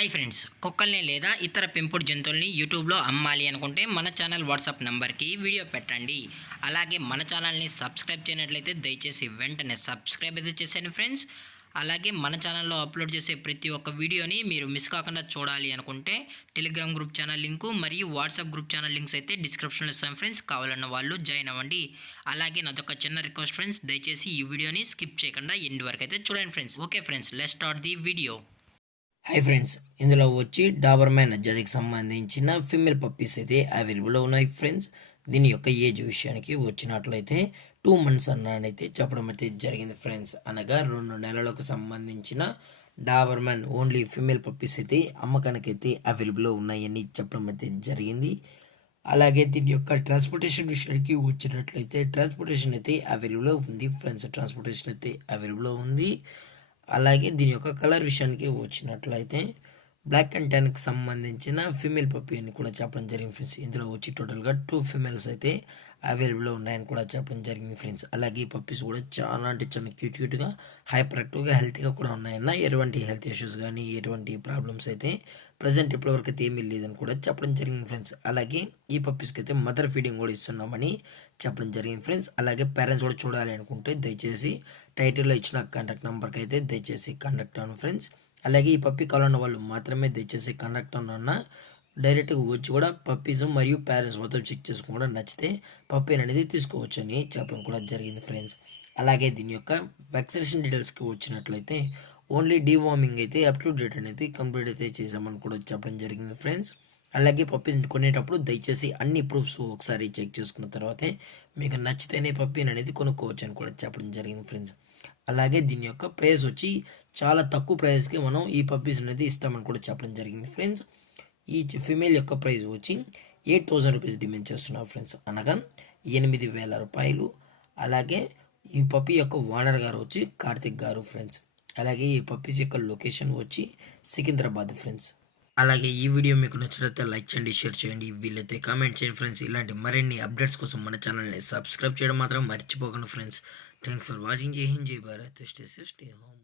Hi friends, కుక్కల్ని లేదా ఇతర పెంపుడు జంతువుల్ని యూట్యూబ్లో అమ్మాలి అనుకుంటే మన ఛానల్ వాట్సాప్ నెంబర్కి వీడియో పెట్టండి. అలాగే మన ఛానల్ని సబ్స్క్రైబ్ చేయనట్లయితే దయచేసి వెంటనే సబ్స్క్రైబ్ అయితే చేసేయండి ఫ్రెండ్స్. అలాగే మన ఛానల్లో అప్లోడ్ చేసే ప్రతి ఒక్క వీడియోని మీరు మిస్ కాకుండా చూడాలి అనుకుంటే టెలిగ్రామ్ గ్రూప్ ఛానల్ లింకు మరియు వాట్సాప్ గ్రూప్ ఛానల్ లింక్స్ అయితే డిస్క్రిప్షన్లో ఇస్తాం ఫ్రెండ్స్. కావాలన్న వాళ్ళు జాయిన్ అవ్వండి. అలాగే నాదొక చిన్న రిక్వెస్ట్ ఫ్రెండ్స్, దయచేసి ఈ వీడియోని స్కిప్ చేయకుండా ఎండ్ వరకు అయితే చూడండి friends. Okay friends, let's start the video. Hi friends, ఇందులో వచ్చి డాబర్మ్యాన్ జాతికి సంబంధించిన ఫిమేల్ పప్పీస్ అయితే అవైలబుల్లో ఉన్నాయి ఫ్రెండ్స్. దీని యొక్క ఏజ్ విషయానికి వచ్చినట్లయితే 2 months అన్నదైతే చెప్పడం అయితే జరిగింది ఫ్రెండ్స్. అనగా 2 నెలలకు సంబంధించిన డాబర్మ్యాన్ ఓన్లీ ఫిమేల్ పప్పీస్ అయితే అమ్మకానికి అయితే అవైలబుల్లో ఉన్నాయని చెప్పడం అయితే జరిగింది. అలాగే దీని యొక్క ట్రాన్స్పోర్టేషన్ విషయానికి వచ్చినట్లయితే ట్రాన్స్పోర్టేషన్ అయితే అవైలబుల్లో ఉంది ఫ్రెండ్స్. ట్రాన్స్పోర్టేషన్ అయితే అవైలబుల్లో ఉంది. అలాగే దీని యొక్క కలర్ విషయానికి వచ్చినట్లయితే బ్లాక్ అండ్ ట్యాన్కి సంబంధించిన ఫీమేల్ పప్పీ అని కూడా చెప్పడం జరిగింది ఫ్రెండ్స్. ఇందులో వచ్చి టోటల్గా 2 females అయితే అవైలబుల్లో ఉన్నాయని కూడా చెప్పడం జరిగింది ఫ్రెండ్స్. అలాగే ఈ పప్పీస్ కూడా చాలా అంటే చాలా క్యూట్గా హైపర్ యాక్టివ్గా హెల్తీగా కూడా ఉన్నాయన్న. ఎటువంటి హెల్త్ ఇష్యూస్ కానీ ఎటువంటి ప్రాబ్లమ్స్ అయితే ప్రజెంట్ ఇప్పటివరకు అయితే ఏమీ లేదని కూడా చెప్పడం జరిగింది ఫ్రెండ్స్. అలాగే ఈ పప్పీస్కి అయితే మదర్ ఫీడింగ్ కూడా ఇస్తున్నామని చెప్పడం జరిగింది ఫ్రెండ్స్. అలాగే పేరెంట్స్ కూడా చూడాలి అనుకుంటే దయచేసి టైటిల్లో ఇచ్చిన కాంటాక్ట్ నెంబర్కి అయితే దయచేసి కాంటాక్ట్ అవ్వండి ఫ్రెండ్స్. అలాగే ఈ పప్పీ కావాలన్న వాళ్ళు మాత్రమే దయచేసి కాంటాక్ట్ అన్న. డైరెక్ట్గా వచ్చి కూడా పప్పీస్ మరియు పేరెంట్స్ మొత్తం చెక్ చేసుకుని కూడా నచ్చితే పప్పీని అనేది తీసుకోవచ్చు అని చెప్పడం కూడా జరిగింది ఫ్రెండ్స్. అలాగే దీని యొక్క వ్యాక్సినేషన్ డీటెయిల్స్కి వచ్చినట్లయితే ఓన్లీ డీవార్మింగ్ అయితే అప్ టు డేట్ అనేది కంప్లీట్ అయితే చేసామని కూడా చెప్పడం జరిగింది ఫ్రెండ్స్. అలాగే పప్పీస్ కొనేటప్పుడు దయచేసి అన్ని ప్రూఫ్స్ ఒకసారి చెక్ చేసుకున్న తర్వాతే మీకు నచ్చితేనే పప్పీని అనేది కొనుక్కోవచ్చు అని కూడా చెప్పడం జరిగింది ఫ్రెండ్స్. అలాగే దీని యొక్క ప్రైస్ వచ్చి చాలా తక్కువ ప్రైస్కి మనం ఈ పప్పీస్ అనేది ఇస్తామని కూడా చెప్పడం జరిగింది ఫ్రెండ్స్. ఈ ఫిమేల్ యొక్క ప్రైస్ వచ్చి 8,000 రూపీస్ డిమాండ్ చేస్తున్నారు ఫ్రెండ్స్, అనగా 8,000 రూపాయలు. అలాగే ఈ పప్పీ యొక్క ఓనర్ గారు వచ్చి కార్తిక్ గారు ఫ్రెండ్స్. అలాగే ఈ పప్పీస్ యొక్క లొకేషన్ వచ్చి సికింద్రాబాద్ ఫ్రెండ్స్. అలాగే ఈ వీడియో మీకు నచ్చినట్లయితే లైక్ చేయండి, షేర్ చేయండి, వీలైతే కామెంట్ చేయండి ఫ్రెండ్స్. ఇలాంటి మరిన్ని అప్డేట్స్ కోసం మన ఛానల్ని సబ్స్క్రైబ్ చేయడం మాత్రం మర్చిపోకండి ఫ్రెండ్స్. Thanks for watching. జై హింద్, జై Bharat, stay safe, stay home.